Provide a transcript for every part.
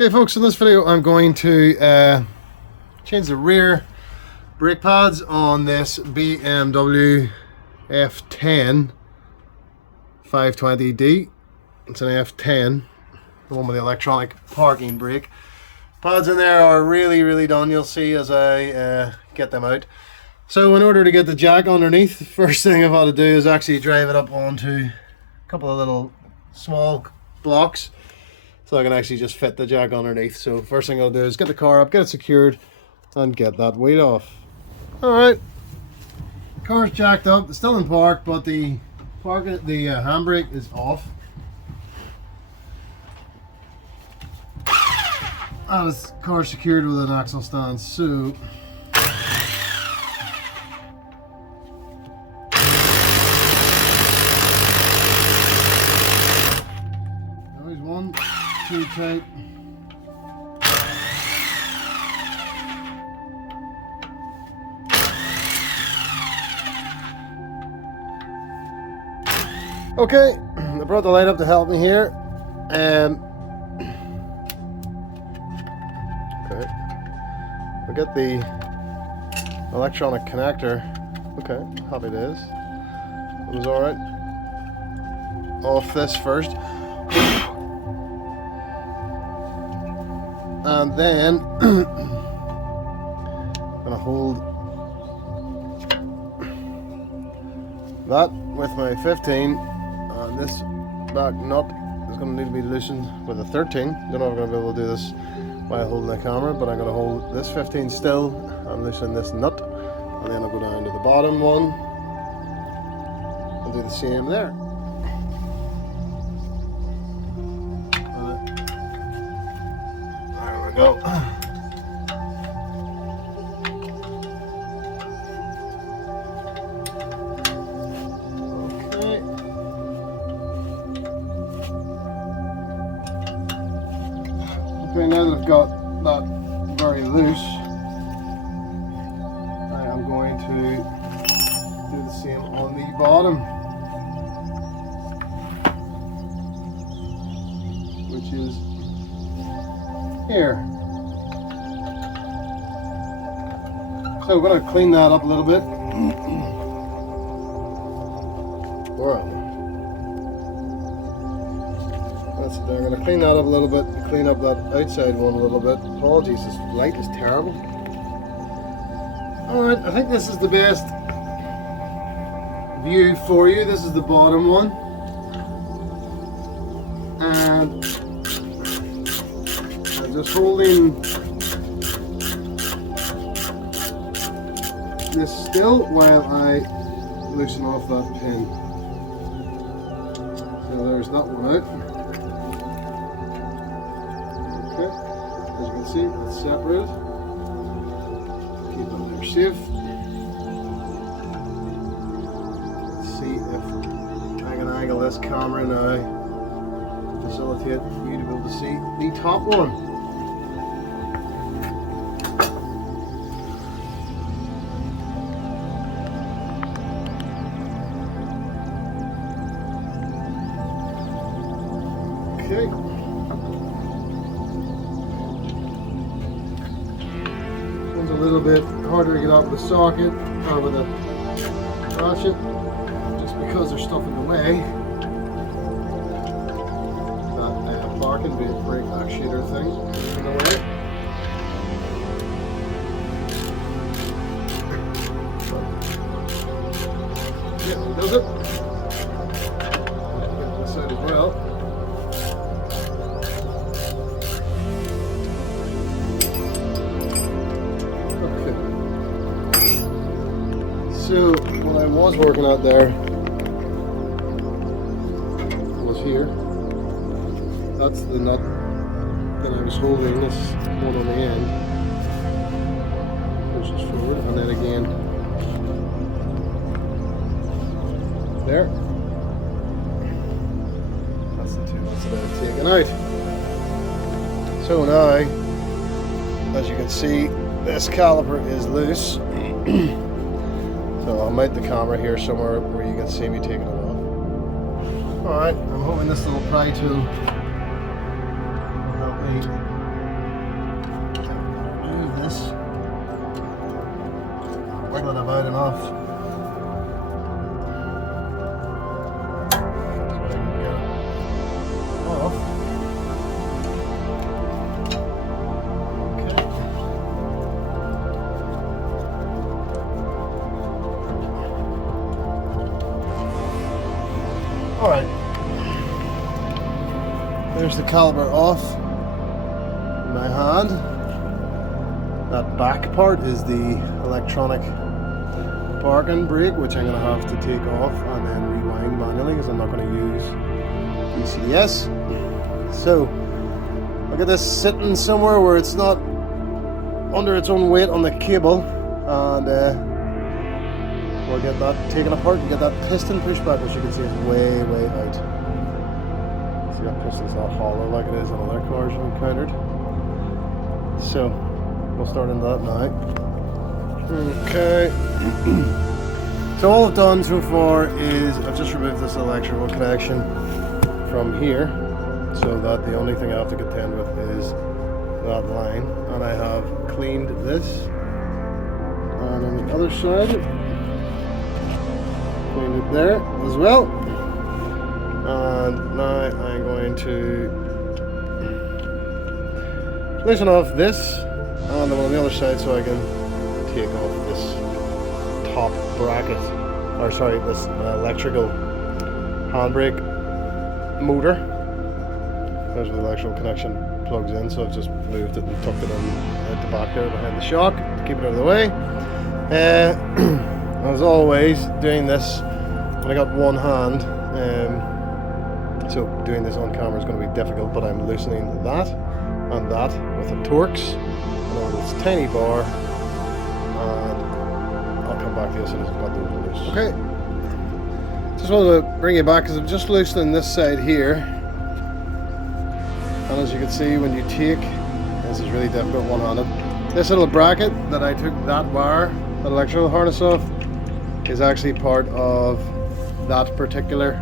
Okay folks, in this video I'm going to change the rear brake pads on this BMW F10 520d. It's an F10, the one with the electronic parking brake. Pads in there are really done, you'll see as I get them out. So in order to get the jack underneath, the first thing I've had to do is actually drive it up onto a couple of little small blocks so I can actually just fit the jack underneath. So first thing I'll do is get the car up, get it secured, and get that wheel off. Alright, car's jacked up, it's still in park, but the handbrake is off. And this car's secured with an axle stand, so always one, two tight. Okay, I brought the light up to help me here. Okay, we got the electronic connector. Okay, happy days. It was alright. Off this first. And then I'm gonna hold that with my 15, and this back nut is going to need to be loosened with a 13. Don't know if I'm going to be able to do this while holding the camera, but I'm going to hold this 15 still and loosen this nut, and then I'll go down to the bottom one and do the same there. There we go. Okay, now that I've got that very loose, I am going to do the same on the bottom, which is here. So we're going to clean that up a little bit. I'm going to clean that up a little bit, clean up that outside one a little bit. Apologies, this light is terrible. Alright, I think this is the best view for you. This is the bottom one. And I'm just holding this still while I loosen off that pin. So there's that one out. As you can see, it's separated. Keep them there safe. Let's see if I can angle this camera now to facilitate you to be able to see the top one. Okay. A little bit harder to get out of the socket or with a ratchet, just because there's stuff in the way. That parking brake actuator thing in the way. Yeah, it does it. Get this out as well. So what I was working out there was here. That's the nut that I was holding, this one on the end. Pushes forward, and then again there. That's the two nuts that I've taken out. So now, as you can see, this caliper is loose. So I'll mount the camera here somewhere where you can see me taking it off. Alright, I'm hoping this little pry tool will help me wiggle it about enough. So I can get it off. Okay. Alright. There's the caliper off in my hand. That back part is the electronic parking brake, which I'm going to have to take off and then rewind manually because I'm not going to use ECS. So I'll get this sitting somewhere where it's not under its own weight on the cable, and we'll get that taken apart and get that piston pushed back, which you can see is way out. See, that piston's not hollow like it is on other cars I've encountered. So we'll start into that now. Okay. So all I've done so far is I've just removed this electrical connection from here, so that the only thing I have to contend with is that line, and I have cleaned this, and on the other side cleaned it there as well. And now I'm going to loosen off this and on the other side so I can take off this top bracket, or sorry, this electrical handbrake motor. There's where the electrical connection plugs in, so I've just moved it and tucked it in at the back there behind the shock to keep it out of the way. As always, doing this when I got one hand, so doing this on camera is going to be difficult, but I'm loosening that and that with the Torx and on this tiny bar, and I'll come back to you as soon as I've got those loose. Okay, just wanted to bring you back because I'm just loosening this side here, and as you can see when you take, this is really difficult one-handed, this little bracket that I took that wire, that electrical harness off, is actually part of that particular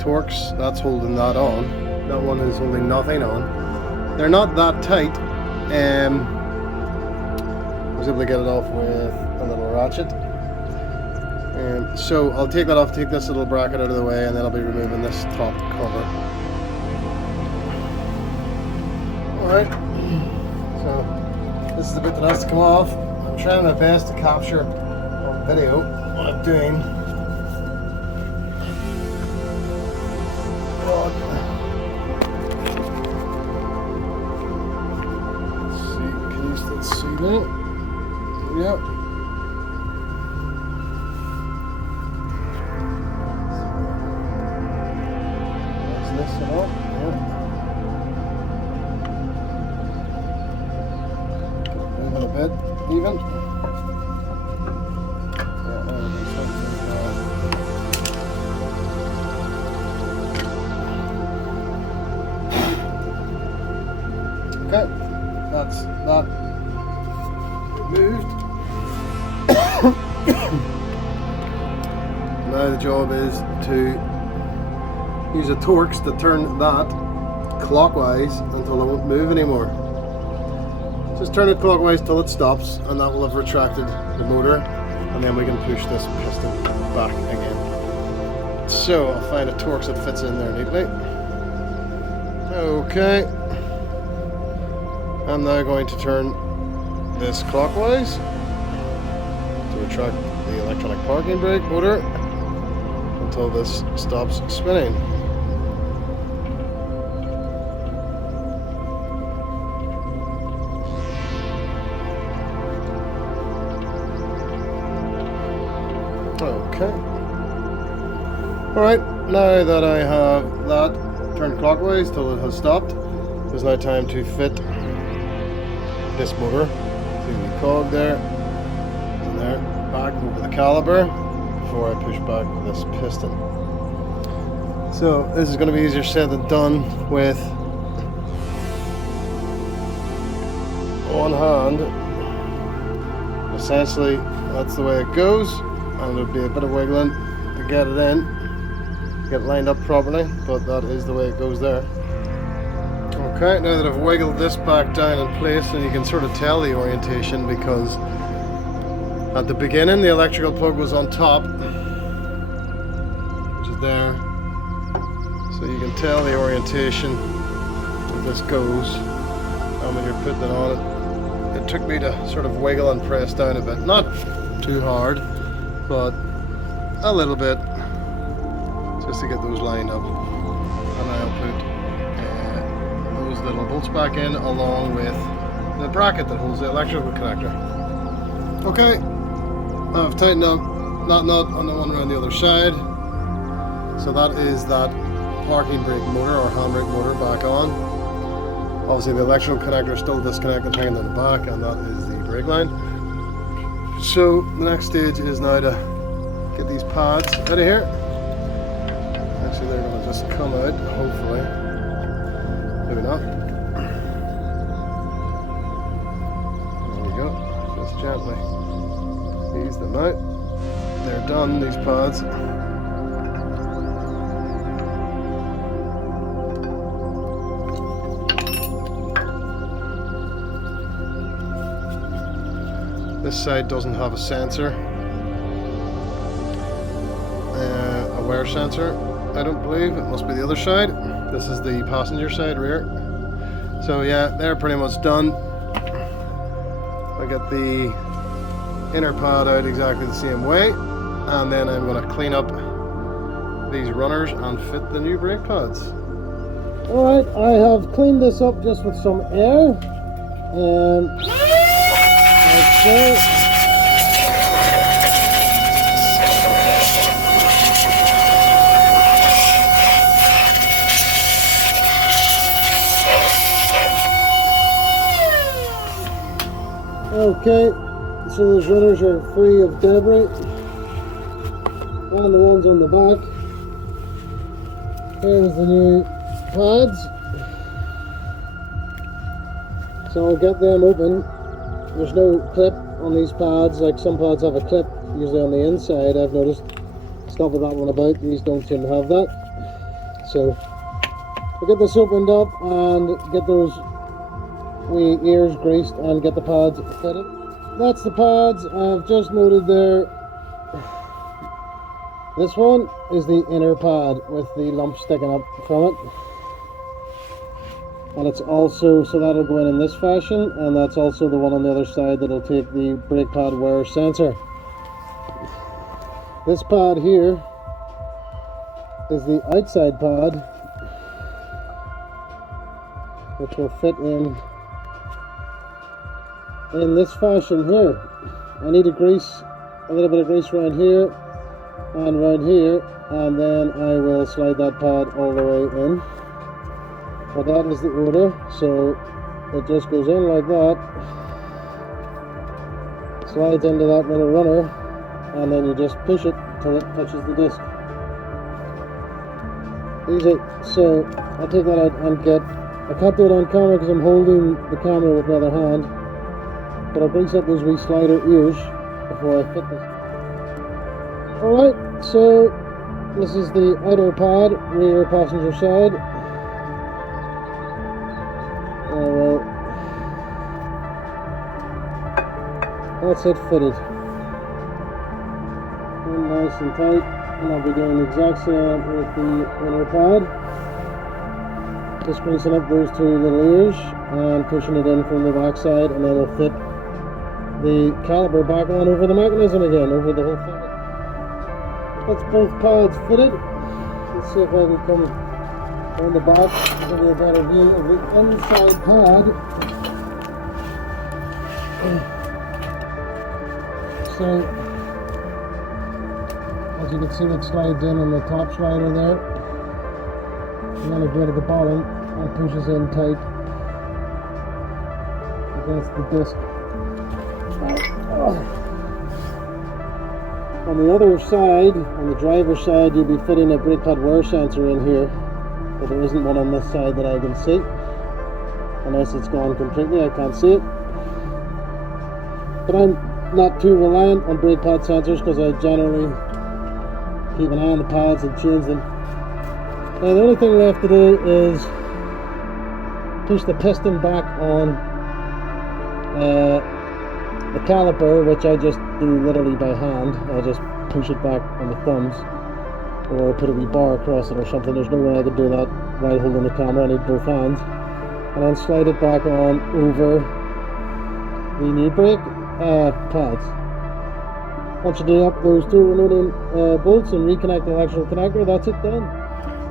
Torx. That's holding that on. That one is holding nothing on. They're not that tight. I was able to get it off with a little ratchet. So I'll take that off, take this little bracket out of the way, and then I'll be removing this top cover. Alright, so this is the bit that has to come off. I'm trying my best to capture on video what I'm doing. Yep. Let's listen up. Yep. Move it a bit, even. Okay, that's that. Moved. Now the job is to use a Torx to turn that clockwise until it won't move anymore. Just turn it clockwise till it stops, and that will have retracted the motor, and then we can push this piston back again. So I'll find a Torx that fits in there neatly. Okay. I'm now going to turn this clockwise to retract the electronic parking brake motor until this stops spinning. Okay. Alright, now that I have that turned clockwise till it has stopped, it's now time to fit this motor. See the cog there, and there, back over the caliper before I push back this piston. So this is going to be easier said than done with one hand. Essentially, that's the way it goes, and there'll be a bit of wiggling to get it in, get it lined up properly, but that is the way it goes there. Okay, now that I've wiggled this back down in place, and you can sort of tell the orientation because At the beginning, the electrical plug was on top, which is there, so you can tell the orientation that this goes. And when you're putting it on, it took me to sort of wiggle and press down a bit, not too hard, but a little bit, just to get those lined up. And I'll put those little bolts back in along with the bracket that holds the electrical connector. Okay, I've tightened up that nut on the one around the other side. So that is that parking brake motor or handbrake motor back on. Obviously the electrical connector is still disconnected, hanging down the back, and that is the brake line. So the next stage is now to get these pads out of here. Actually they're going to just come out, hopefully. Maybe not. There we go. Just gently ease them out. They're done, these pads. This side doesn't have a sensor, a wear sensor, I don't believe. It must be the other side. This is the passenger side rear. So yeah, they're pretty much done. I get the inner pad out exactly the same way, and then I'm going to clean up these runners and fit the new brake pads. Alright, I have cleaned this up just with some air. Okay. Okay, so those runners are free of debris, and the ones on the back. Here's the new pads. So I'll get them open. There's no clip on these pads, like some pads have a clip, usually on the inside. I've noticed it's not with that one about, these don't seem to have that. So I'll get this opened up and get those wee ears greased and get the pads fitted. That's the pads. I've just noted there, this one is the inner pad with the lump sticking up from it. And it's also, so that'll go in this fashion, and that's also the one on the other side that'll take the brake pad wear sensor. This pad here is the outside pad, which will fit in this fashion here. I need to grease a little bit of grease around here and around here, and then I will slide that pad all the way in. But that is the order, so it just goes in like that, slides into that little runner, and then you just push it till it touches the disc. Easy. So I'll take that out and I can't do it on camera because I'm holding the camera with my other hand, but I'll grease up those wee slider ears before I fit this. Alright, so this is the outer pad, rear passenger side. That's it fitted. And nice and tight, and I'll be doing the exact same with the inner pad. Just greasing up those two little ears and pushing it in from the back side, and then we'll fit the caliper back on over the mechanism again, over the whole thing. That's both pads fitted. Let's see if I can come on the back and give you a better view of the inside pad. So, as you can see, it slides in on the top slider there, and then it goes at the bottom and pushes in tight against the disc. On the other side, on the driver's side, you'll be fitting a brake pad wear sensor in here, but there isn't one on this side that I can see, unless it's gone completely. I can't see it. But I'm not too reliant on brake pad sensors because I generally keep an eye on the pads and change them. And the only thing left to do is push the piston back on the caliper, which I just do literally by hand. I just push it back on the thumbs, or put a wee bar across it or something. There's no way I could do that while holding the camera. I need both hands. And then slide it back on over the new brake pads. Once you do up those two remaining bolts and reconnect the electrical connector, that's it done.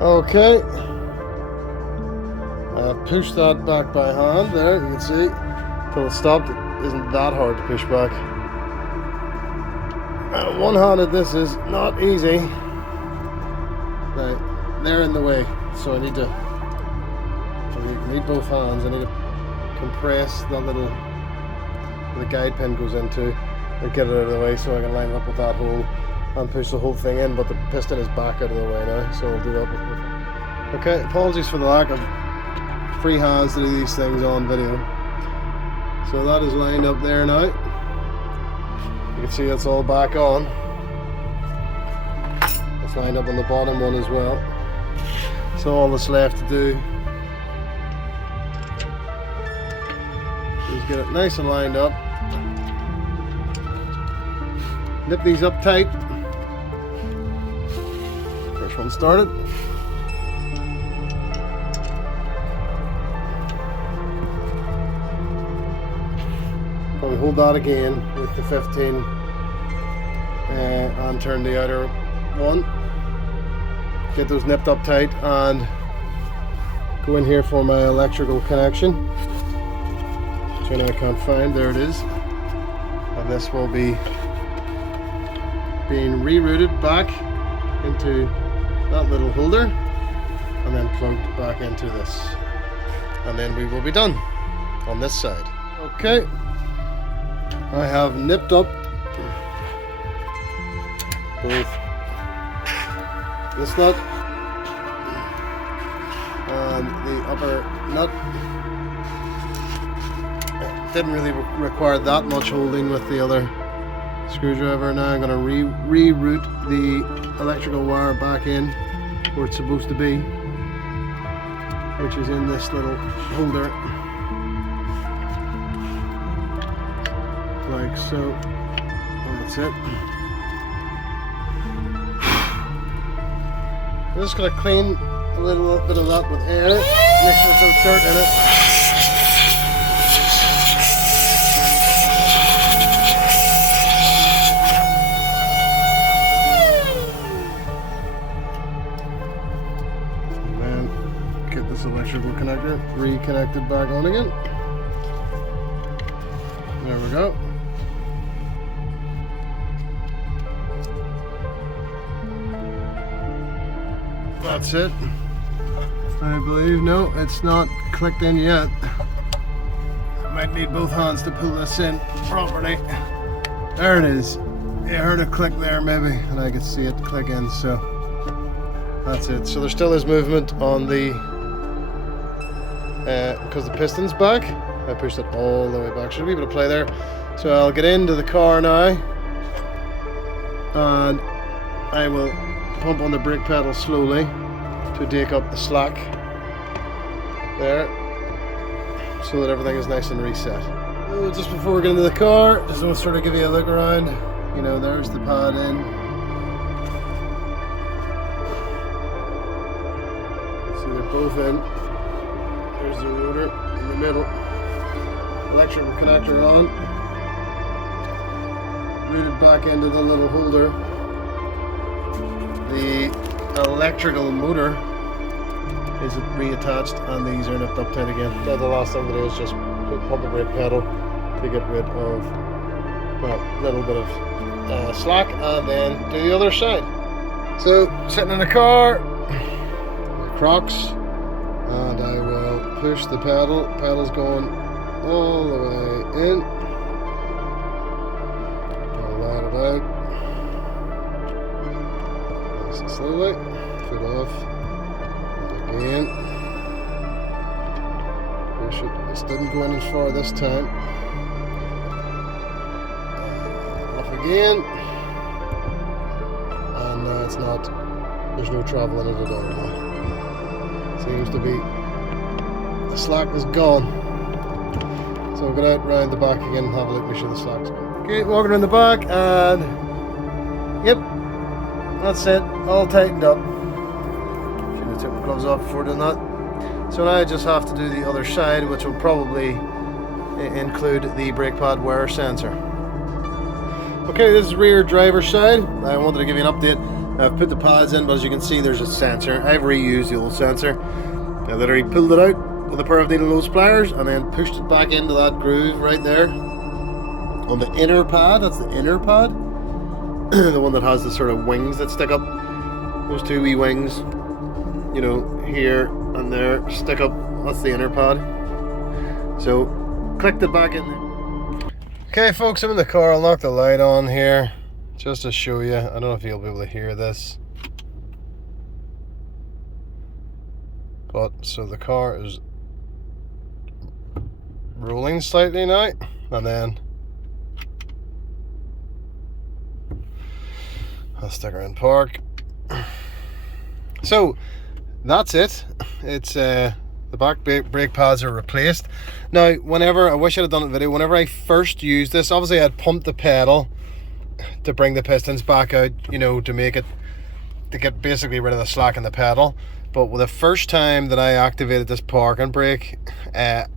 Okay. Push that back by hand there, you can see, till it stopped. It isn't that hard to push back. One-handed, this is not easy. Now, they're in the way, so I need both hands. I need to compress that little, where the guide pin goes into, and get it out of the way so I can line it up with that hole and push the whole thing in, but the piston is back out of the way now, so I'll do that with both. Okay, apologies for the lack of free hands to do these things on video. So that is lined up there now. You can see it's all back on. It's lined up on the bottom one as well. So all that's left to do is get it nice and lined up. Nip these up tight. First one started. Probably hold that again with the 15 and turn the outer one. Get those nipped up tight and go in here for my electrical connection, which I now can't find. There it is. And this will be being rerouted back into that little holder and then plugged back into this. And then we will be done on this side. Okay. I have nipped up both this nut and the upper nut. Didn't really require that much holding with the other screwdriver. Now I'm going to reroute the electrical wire back in where it's supposed to be, which is in this little holder. Like so. And that's it. I'm just going to clean a little bit of that with air, make sure there's no dirt in it. And then get this electrical connector reconnected back on again. There we go. That's it. I believe. No, it's not clicked in yet. I might need both hands to pull this in properly. There it is. You heard a click there maybe, and I could see it click in, so that's it. So there still is movement on the because the piston's back. I pushed it all the way back. Should be able to play there. So I'll get into the car now and I will pump on the brake pedal slowly to take up the slack there so that everything is nice and reset. So just before we get into the car, just want to sort of give you a look around. You know, there's the pad in. See, they're both in. There's the rotor in the middle. Electrical connector on. Routed back into the little holder. The electrical motor is reattached and these are nipped up tight again. So the last thing to do is just pump the brake pedal to get rid of, well, a little bit of slack and then do the other side. So sitting in the car, my Crocs, and I will push the pedal. Pedal's going all the way in. I'll let it out. Nice and slowly. Foot off. And again. Push it. This didn't go in as far this time. Off again. And now it's not. There's no travel in it at all now. Seems to be. The slack is gone. So I'll get out round the back again and have a look, make sure the slack's gone. Okay, walking around the back, and yep, that's it, all tightened up. Should have took my gloves off before doing that. So now I just have to do the other side, which will probably include the brake pad wear sensor. Okay, this is rear driver's side. I wanted to give you an update. I've put the pads in, but as you can see, there's a sensor. I've reused the old sensor. I literally pulled it out with a pair of needle nose pliers and then pushed it back into that groove right there on the inner pad. That's the inner pad. The one that has the sort of wings that stick up. Those two wee wings, you know, here and there, stick up. That's the inner pad. So, clicked it back in there. Okay folks, I'm in the car. I'll knock the light on here just to show you. I don't know if you'll be able to hear this, but so the car is rolling slightly now, and then I'll stick her in park. So that's it. It's the back brake pads are replaced. Now, whenever, I wish I'd have done a video, whenever I first used this, obviously I'd pumped the pedal to bring the pistons back out, you know, to make it, to get basically rid of the slack in the pedal. But with the first time that I activated this parking brake,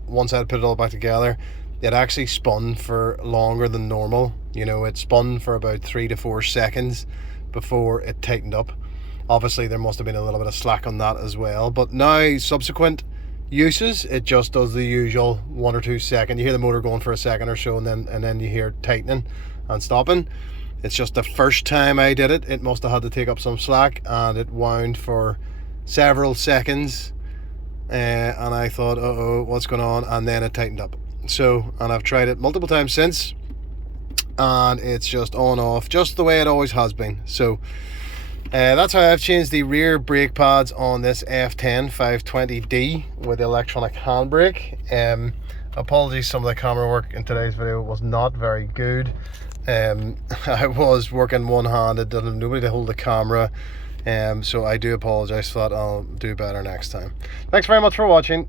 once I'd put it all back together, it actually spun for longer than normal. You know, it spun for about 3 to 4 seconds before it tightened up. Obviously there must have been a little bit of slack on that as well, but now subsequent uses, it just does the usual 1 or 2 seconds. You hear the motor going for a second or so, and then you hear tightening and stopping. It's just the first time I did it, it must have had to take up some slack, and it wound for several seconds, and I thought, uh-oh, what's going on? And then it tightened up. So, and I've tried it multiple times since, and it's just on off, just the way it always has been. So that's how I've changed the rear brake pads on this F10 520d with the electronic handbrake. Apologies, some of the camera work in today's video was not very good. I was working one-handed, didn't have nobody to hold the camera, so I do apologize for that. I'll do better next time. Thanks very much for watching.